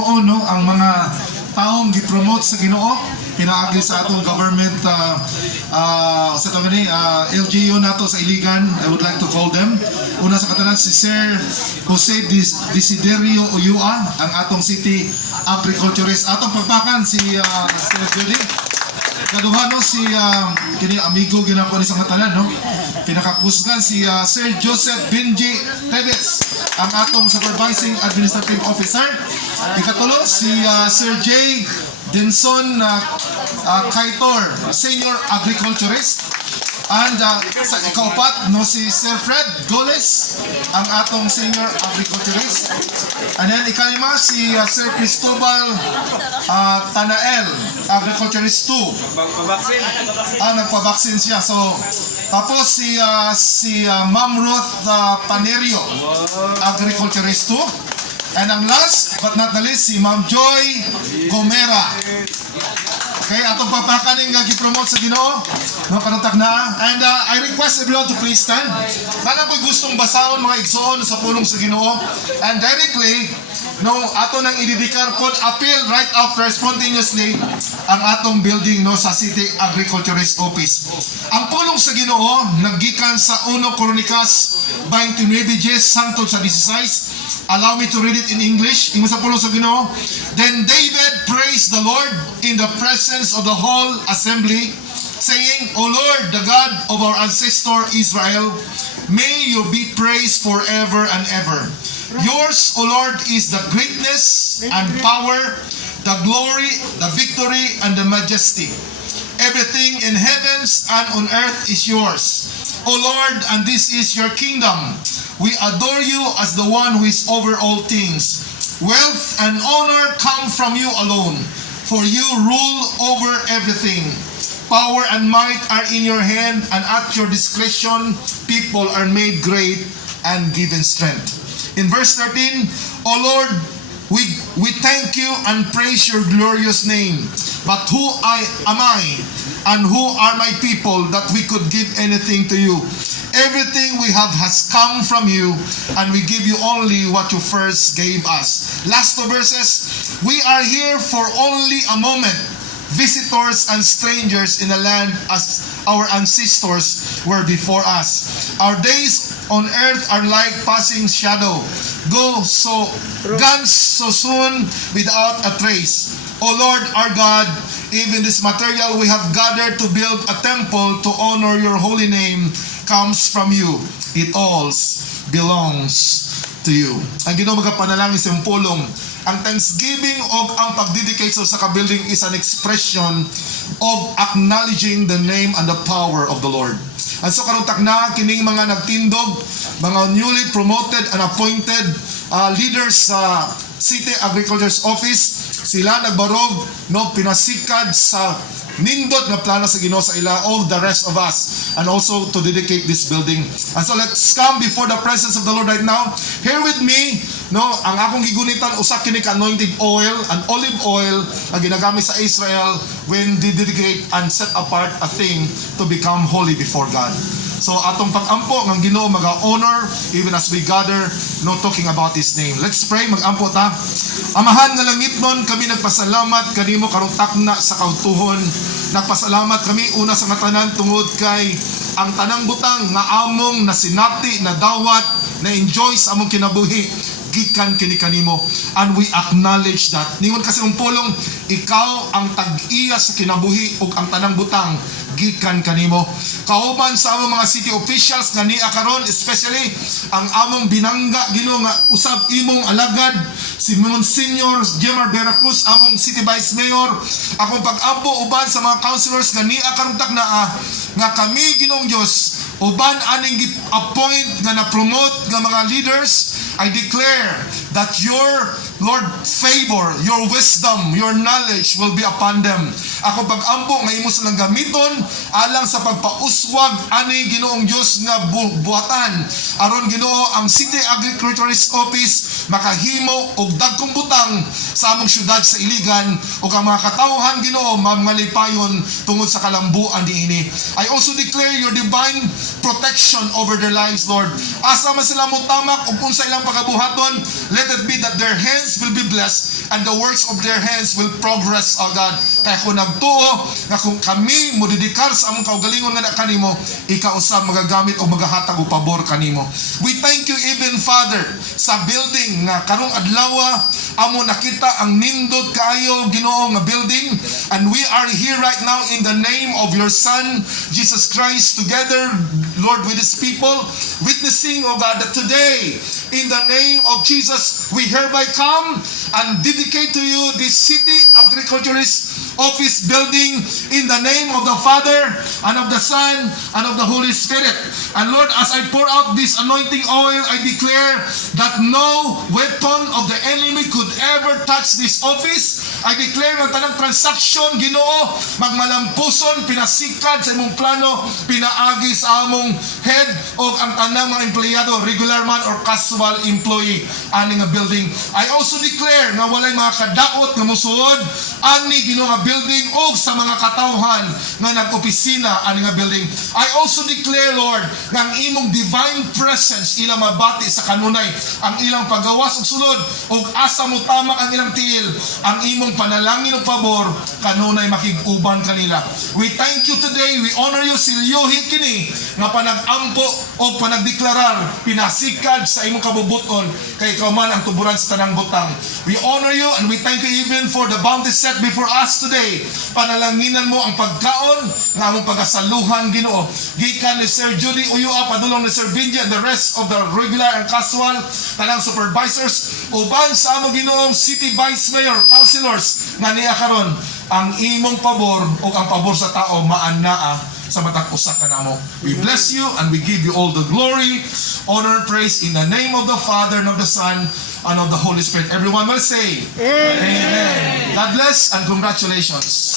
Ginoo, no, ang mga taong gi-promote sa Ginoo pinaagi sa atong government sa tawag ni LGU nato sa Iligan. I would like to call them. Una sa katanan si Sir Jose Desiderio Uyua, ang atong city agriculturist. Atong pagpakan si Sir Judy. Kaduha no si kini amigo ginako ni sa katanan, no. Pinakakusgan si Sir Joseph Benji Teves, ang atong supervising administrative officer. Ikatulo si Sir J. Denson Kaitor, senior agriculturist. And sa ikaapat, no, si Sir Fred Goles, ang atong senior agriculturist. And then ikalima, si Sir Cristobal Tanael, agriculturist 2. Nagpabaksin siya. So, tapos si Ma'am Ruth Panerio, agriculturist 2. And ang last but not the least, si Ma'am Joy Gomera. Okay, atong papakaning gi-promote sa Ginoo, no, kanutak na. And I request everyone to please stand. Kana po gustong basahon mga igsoon sa pulong sa Ginoo. And directly, no, ato nang ididikar pod appeal right after spontaneously ang atong building, no, sa City Agriculturist Office. Ang pulong sa Ginoo naggikan sa 1 Kronikas 29 hangtod sa 16. Allow me to read it in English. Ingon sa pulong sa Ginoo. Then David praised the Lord in the presence of the whole assembly, saying, O Lord, the God of our ancestor Israel, may you be praised forever and ever. Yours, O Lord, is the greatness and power, the glory, the victory, and the majesty. Everything in heavens and on earth is yours, O Lord, and this is your kingdom. We adore you as the one who is over all things. Wealth and honor come from you alone, for you rule over everything. Power and might are in your hand, and at your discretion people are made great and given strength. In verse 13, O Lord, we thank you and praise your glorious name. But who am I, and who are my people that we could give anything to you? Everything we have has come from you, and we give you only what you first gave us. Last 2 verses, we are here for only a moment, visitors and strangers in a land as our ancestors were before us. Our days on earth are like passing shadow, gone so soon without a trace. O Lord our God, even this material we have gathered to build a temple to honor your holy name comes from you. It all belongs to you. Ang Ginoo magapanalangin sa pulong, ang thanksgiving o ang pagdedicate sa ka-building is an expression of acknowledging the name and the power of the Lord. And so kanutak na kining mga nagtindog, mga newly promoted and appointed leaders sa City Agriculture's Office, sila nagbarog, no, pinasikad sa nindot na plano sa Ginoo sa ila, all the rest of us, and also to dedicate this building. And so let's come before the presence of the Lord right now. Here with me, no, ang akong gigunitan usa kini ka anointed oil, an olive oil na ginagamit sa Israel when they dedicate and set apart a thing to become holy before God. So atong pag-ampo ng Ginoo maga-honor even as we gather, no, talking about His name. Let's pray, mag-ampo ta. Amahan nga langitnon, kami nagpasalamat kanimo karong takna sa kautuhon. Nagpasalamat kami una sa tanan tungod kay ang tanang butang nga among nasinati, na dawat, na enjoy sa among kinabuhi gikan kini kanimo, and we acknowledge that. Ningon kasi ang pulong, ikaw ang tag-iya sa kinabuhi ug ang tanang butang gikan kanimo. Kauban sa among mga city officials nga niya karon, especially ang among binangga Ginoo nga usab imong alagad si Monsignor Jemar Veracruz, among city vice mayor. Akong pag-ampo uban sa mga councilors nga niya karon takna nga kami Ginoong Dios uban aning appoint nga na-promote nga mga leaders. I declare that your Lord favor, your wisdom, your knowledge will be upon them. Ako pag-ampo nga imo silang gamiton alang sa pagpauswag ani Ginoong Dios nga buhatan aron Ginoo ang City Agriculturist Office makahimo og dagkong butang sa among syudad sa Iligan o ang mga katawhan Ginoo mamalipayon tungod sa kalambuan diini. I also declare your divine protection over their lives, Lord. Asa man sila motamak ug unsa ilang pagabuhaton, let it be that their hands will be blessed and the works of their hands will progress, O God. Kaya kung nagtuo nga kung kami mo didikar sa among kaugalingon nga kanimo, ikaw usab magagamit o magahatag og pabor kanimo. We thank you even, Father, sa building nga karong adlaw amo nakita ang nindot kaayo Ginoo nga building, and we are here right now in the name of your Son Jesus Christ together, Lord, with his people, witnessing, O God, that today in the name of Jesus we hereby come and dedicate to you this city agriculturist office building in the name of the Father and of the Son and of the Holy Spirit. And Lord, as I pour out this anointing oil, I declare that no weapon of the enemy could ever touch this office. I declare ng tanang transaction Ginoo magmalampuson, pinasikad sa imong plano, pinaagi sa among head o ang tanang mga empleyado, regular man or casual employee ani nga building. I also declare nga walay mga kadaot nga musuod ani Ginoo nga building o sa mga katawhan nga nag-opisina ani nga building. I also declare, Lord, nga ang imong divine presence ilang mabati sa kanunay, ang ilang paggawas ug sulod ug asa mo tamak ang ilang tiil, ang imong panalangin ug pabor kanunay makig-uban kanila. We thank you today, we honor you, silyohi kini nga panag-ampo o panagdeklarar pinasikad sa imong kabubuton kay ikaw man ang tuburan sa tanang butang. We honor you and we thank you even for the bounty set before us today. Panalanginan mo ang pagkaon nga among pagasaluhan Ginoo gikan ni Sir Judy Uyua, padulong ni Sir Vinja and the rest of the regular and casual tanang supervisors uban sa among Ginoong City Vice Mayor, councilors nga niya karon ang imong pabor o ang pabor sa tao maanaa sa matag usa ka namo. We bless you and we give you all the glory, honor, praise in the name of the Father and of the Son and of the Holy Spirit. Everyone will say Amen. God bless and congratulations.